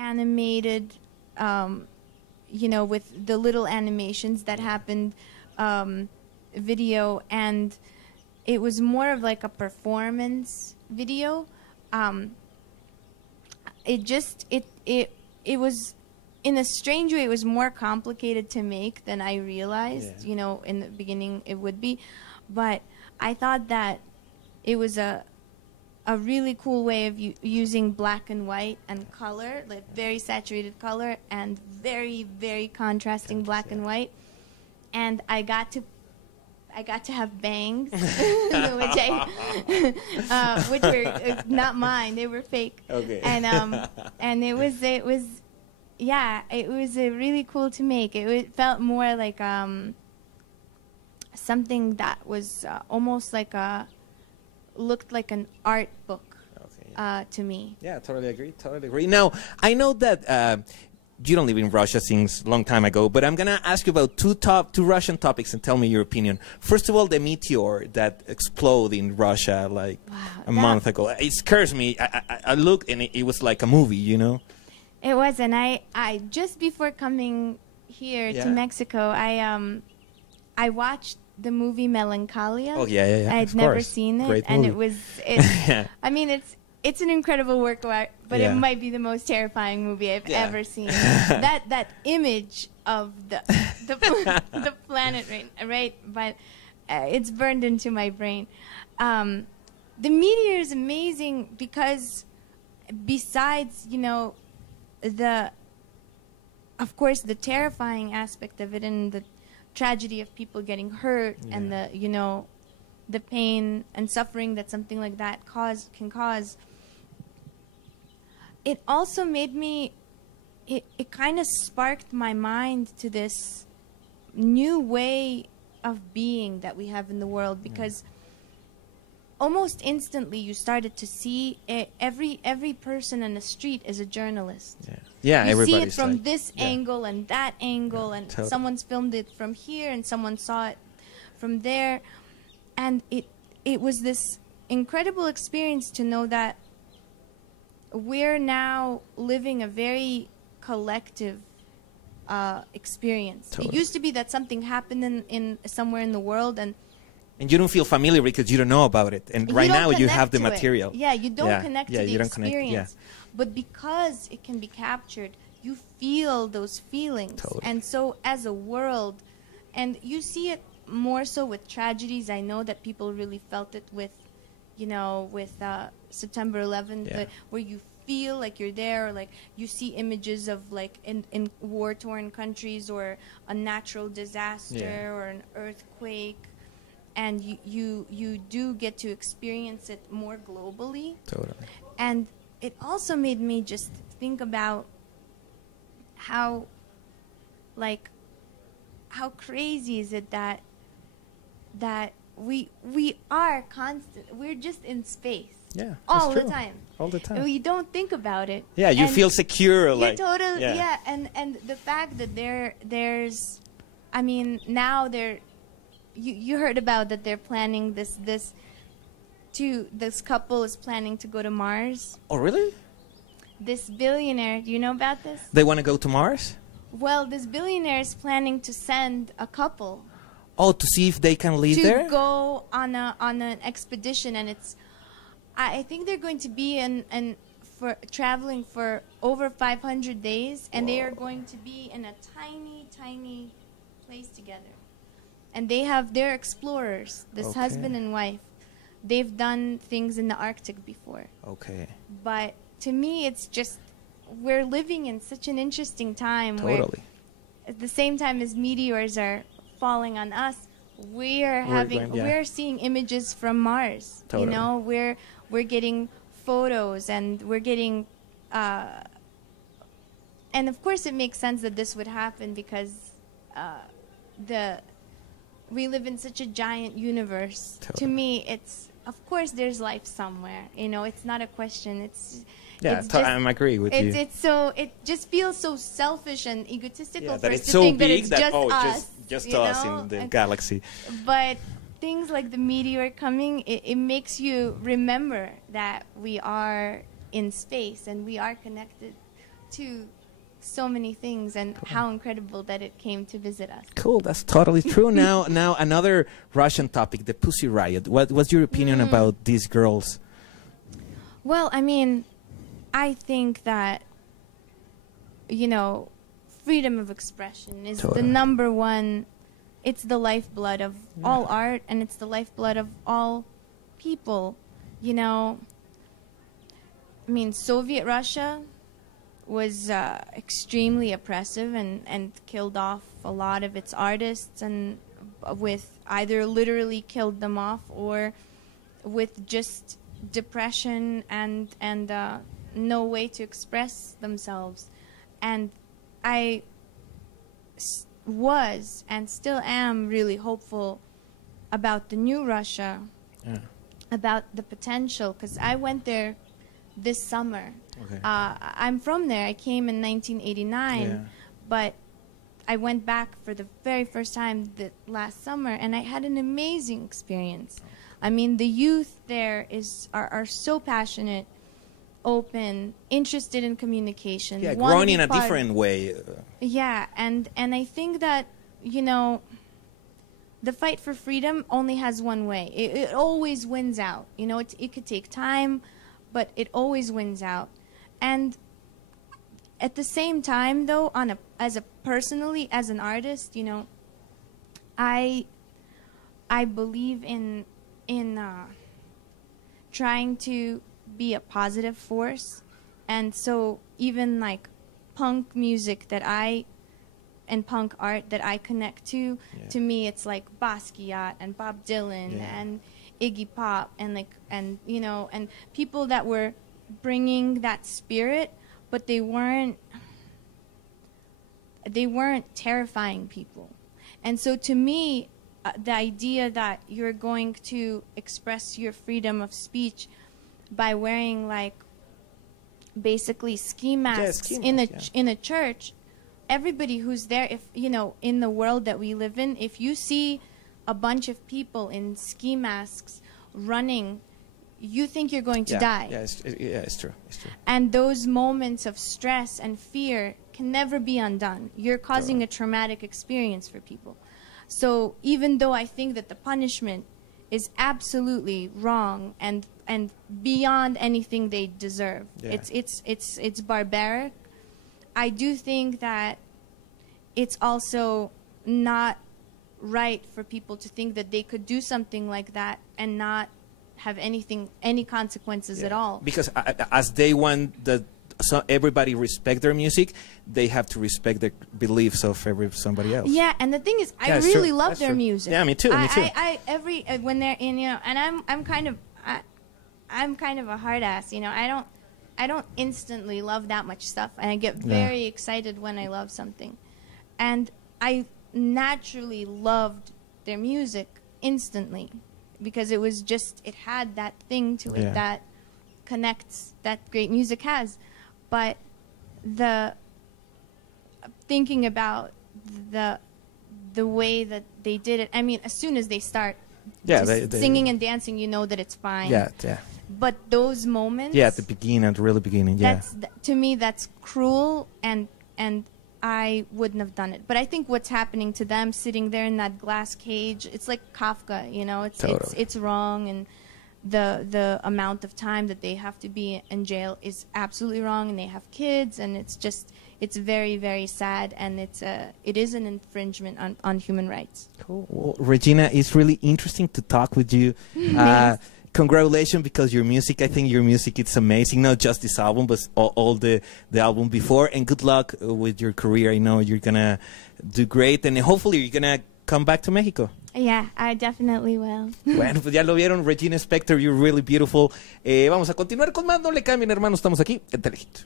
animated, you know, with the little animations that happened, video, and it was more of like a performance video. It was, in a strange way, it was more complicated to make than I realized, you know, in the beginning it would be. But I thought that it was a really cool way of using black and white and color, like very saturated color and very, very contrasting black and white. And I got to have bangs, which were not mine; they were fake. Okay. And it was really cool to make. It felt more like something that was almost like looked like an art book to me. Yeah, totally agree. Now, I know that you don't live in Russia since a long time ago, but I'm going to ask you about two Russian topics and tell me your opinion. First of all, the meteor that exploded in Russia like a month ago. It scares me. I looked and it was like a movie, you know? It was, and I just before coming here to Mexico, I watched the movie Melancholia. Oh, yeah. I'd never seen it. Great and movie. I mean, it's an incredible work of art, but it might be the most terrifying movie I've ever seen. that image of the planet, right? But it's burned into my brain. The meteor is amazing because besides, you know, of course, the terrifying aspect of it and the tragedy of people getting hurt and the, you know, the pain and suffering that something like that can cause. It also made me, it kind of sparked my mind to this new way of being that we have in the world, because almost instantly you started to see every person in the street is a journalist. Yeah, you see it everybody's from like, this angle and that angle, and totally. Someone's filmed it from here and someone saw it from there, and it was this incredible experience to know that we're now living a very collective experience. Totally. It used to be that something happened in somewhere in the world, and you don't feel familiar because you don't know about it. And right now you have the material. Yeah, you don't connect to the you experience. But because it can be captured, you feel those feelings. Totally. And so as a world, and you see it more so with tragedies. I know that people really felt it with, you know, with September 11th, where you feel like you're there, or like you see images of like in war-torn countries, or a natural disaster or an earthquake. And you do get to experience it more globally. Totally. And it also made me just think about how crazy is it that we are constant. We're just in space. Yeah. All the time. All the time. We don't think about it. Yeah, you feel secure. Like totally. Yeah. And the fact that there's, I mean, now you heard about that they're planning this couple is planning to go to Mars. Oh, really? This billionaire, do you know about this? They want to go to Mars? Well, this billionaire is planning to send a couple. Oh, to see if they can live there? To go on an expedition, and I think they're going to be for traveling for over 500 days, and they are going to be in a tiny place together. And they're explorers, this husband and wife. They've done things in the Arctic before. Okay. But to me, it's just, we're living in such an interesting time. Totally. Where at the same time as meteors are falling on us, we're seeing images from Mars. Totally. You know, we're getting photos, and we're getting, and of course it makes sense that this would happen because we live in such a giant universe. Totally. To me, it's, of course there's life somewhere. You know, it's not a question. It's I'm agree with you. It just feels so selfish and egotistical for us to so think that big it's just us. Just us in the galaxy. But things like the meteor coming, it makes you remember that we are in space and we are connected to so many things, and how incredible that it came to visit us. Cool, that's totally true. Now another Russian topic, the Pussy Riot. What's your opinion about these girls? Well, I mean, I think that, you know, freedom of expression is the number one. It's the lifeblood of all art, and it's the lifeblood of all people. You know, I mean, Soviet Russia was extremely oppressive and killed off a lot of its artists, and with either literally killed them off or with just depression and no way to express themselves. And I was and still am really hopeful about the new Russia, about the potential, because I went there this summer. Okay. I'm from there. I came in 1989, but I went back for the very first time last summer, and I had an amazing experience. I mean, the youth there are so passionate, open, interested in communication. Yeah, growing in a different way. Yeah, and I think that, you know, the fight for freedom only has one way. It always wins out. You know, it could take time, but it always wins out. And at the same time, though, personally, as an artist, you know, I believe in trying to be a positive force. And so even like punk music and punk art that I connect to me it's like Basquiat and Bob Dylan and Iggy Pop and you know, and people that were bringing that spirit, but they weren't terrifying people. And so to me, the idea that you're going to express your freedom of speech by wearing like basically ski masks in a church, everybody who's there, if you know, in the world that we live in, if you see a bunch of people in ski masks running, you think you're going to die. It's true. It's true. And those moments of stress and fear can never be undone. You're causing a traumatic experience for people. So even though I think that the punishment is absolutely wrong and beyond anything they deserve, it's barbaric, I do think that it's also not right for people to think that they could do something like that and not have any consequences at all. Because as they want everybody respect their music, they have to respect the beliefs of somebody else. Yeah, and the thing is, I really love their music. Yeah, me too. Me too. When they're in, you know, and I'm kind of a hard ass, you know. I don't instantly love that much stuff, and I get very excited when I love something, and I naturally loved their music instantly because it was just, it had that thing to it that connects, that great music has. But thinking about the way that they did it, I mean, as soon as they start singing and dancing, you know that it's fine. But those moments, at the beginning, at the really beginning, to me, that's cruel, and I wouldn't have done it. But I think what's happening to them, sitting there in that glass cage, it's like Kafka, you know. It's wrong, and the amount of time that they have to be in jail is absolutely wrong, and they have kids, and it's very, very sad, and it is an infringement on human rights. Cool. Well, Regina, it's really interesting to talk with you. Congratulations, because your music, I think your music, it's amazing. Not just this album, but all the album before. And good luck with your career. I know you're going to do great, and hopefully you're going to come back to Mexico. Yeah, I definitely will. Bueno, pues ya lo vieron, Regina Spektor, you're really beautiful. Vamos a continuar con más, no le cambien, hermanos, estamos aquí en Telehit.